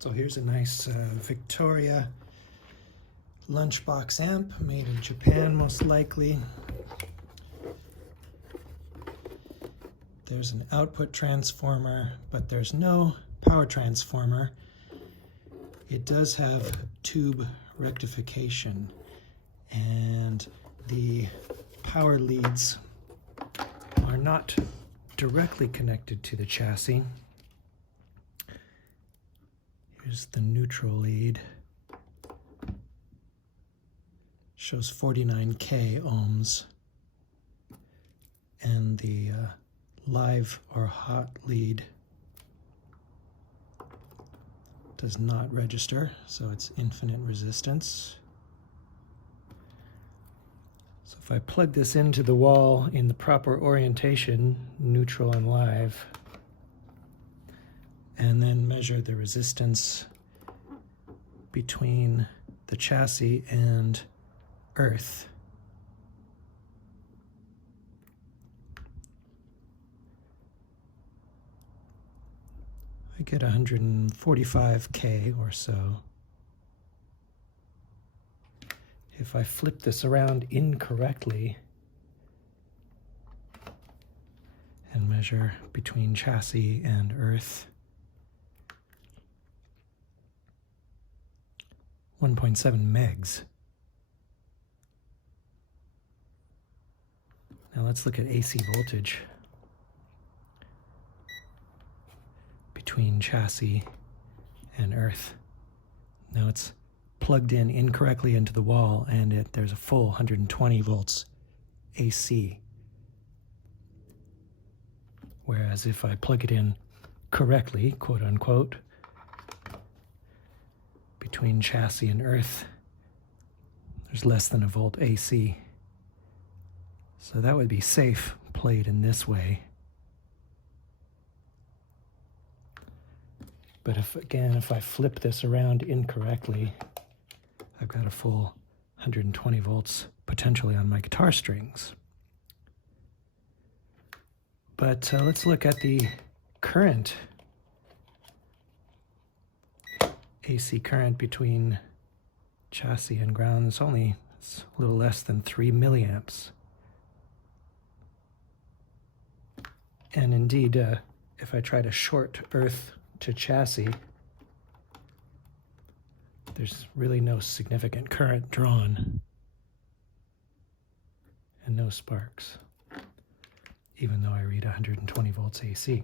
So here's a nice Victoria lunchbox amp made in Japan, most likely. There's an output transformer, but there's no power transformer. It does have tube rectification, and the power leads are not directly connected to the chassis. Here's the neutral lead. Shows 49K ohms. And the live or hot lead does not register, so it's infinite resistance. So if I plug this into the wall in the proper orientation, neutral and live, and then measure the resistance between the chassis and earth, I get 145K or so. If I flip this around incorrectly and measure between chassis and earth, 1.7 megs. Now let's look at AC voltage between chassis and earth. Now it's plugged in incorrectly into the wall, and there's a full 120 volts AC. Whereas if I plug it in correctly, quote unquote, between chassis and earth, there's less than a volt AC. So that would be safe played in this way. But if I flip this around incorrectly, I've got a full 120 volts potentially on my guitar strings. But let's look at the current, AC current between chassis and ground. It's a little less than 3 milliamps. And indeed, if I try to short earth to chassis, there's really no significant current drawn and no sparks, even though I read 120 volts AC.